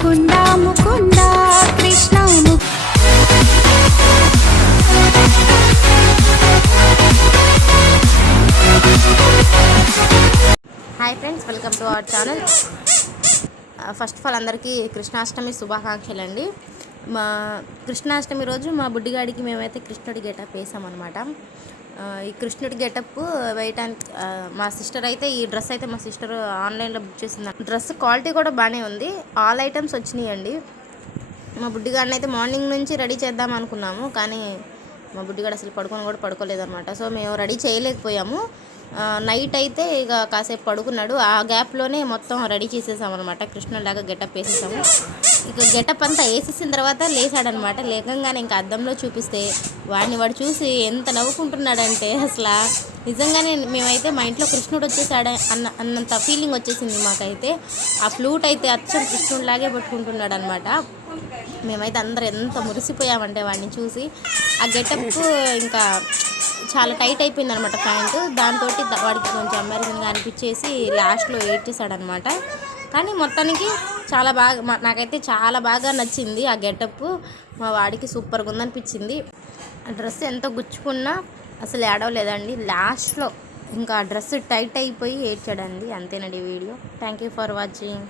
Mukunda Mukunda Krishna hi friends, welcome to our channel. First of all అందరికీ కృష్ణాష్టమి శుభాకాంక్షలు అండి. మా కృష్ణాష్టమి రోజు మా బుడ్డిగాడికి మేమైతే కృష్ణుడి గెటప్ వేసామన్నమాట. ఈ కృష్ణుడి గెటప్ వేయటానికి మా సిస్టర్ అయితే ఈ డ్రెస్ అయితే మా సిస్టర్ ఆన్లైన్లో బుక్ చేసింది. డ్రెస్ క్వాలిటీ కూడా బాగానే ఉంది, ఆల్ ఐటమ్స్ వచ్చినాయండి. మా బుడ్డిగాడిని అయితే మార్నింగ్ నుంచి రెడీ చేద్దాం అనుకున్నాము, కానీ మా బుడ్డిగాడు అసలు పడుకోలేదన్నమాట. సో మేము రెడీ చేయలేకపోయాము. నైట్ అయితే ఇక కాసేపు పడుకున్నాడు. ఆ గ్యాప్లోనే మొత్తం రెడీ చేసేసామన్నమాట. కృష్ణులాగా గెటప్ వేసేసాము. ఇక గెటప్ అంతా వేసేసిన తర్వాత లేచాడనమాట. లేకంగానే ఇంకా అద్దంలో చూపిస్తే వాడు చూసి ఎంత నవ్వుకుంటున్నాడంటే అసలు నిజంగానే మేమైతే మా ఇంట్లో కృష్ణుడు వచ్చేసాడు అన్నంత ఫీలింగ్ వచ్చేసింది మాకైతే. ఆ ఫ్లూట్ అయితే అచ్చం కృష్ణుడిలాగే పట్టుకుంటున్నాడు అనమాట. మేమైతే అందరూ ఎంత మురిసిపోయామంటే వాడిని చూసి. ఆ గెటప్ ఇంకా చాలా టైట్ అయిపోయింది అనమాట ప్యాంటు. దాంతో వాడికి కొంచెం అమెరికన్గా అనిపించేసి లాస్ట్లో ఏడ్చేసాడనమాట. కానీ మొత్తానికి చాలా బాగా, నాకైతే చాలా బాగా నచ్చింది ఆ గెటప్. మా వాడికి సూపర్గా ఉందనిపించింది. ఆ డ్రెస్ ఎంత గుచ్చుకున్నా అసలు ఏడవలేదండి. లాస్ట్లో ఇంకా డ్రెస్ టైట్ అయిపోయి ఏడ్చాడండి. అంతేనండి video. Thank you for watching.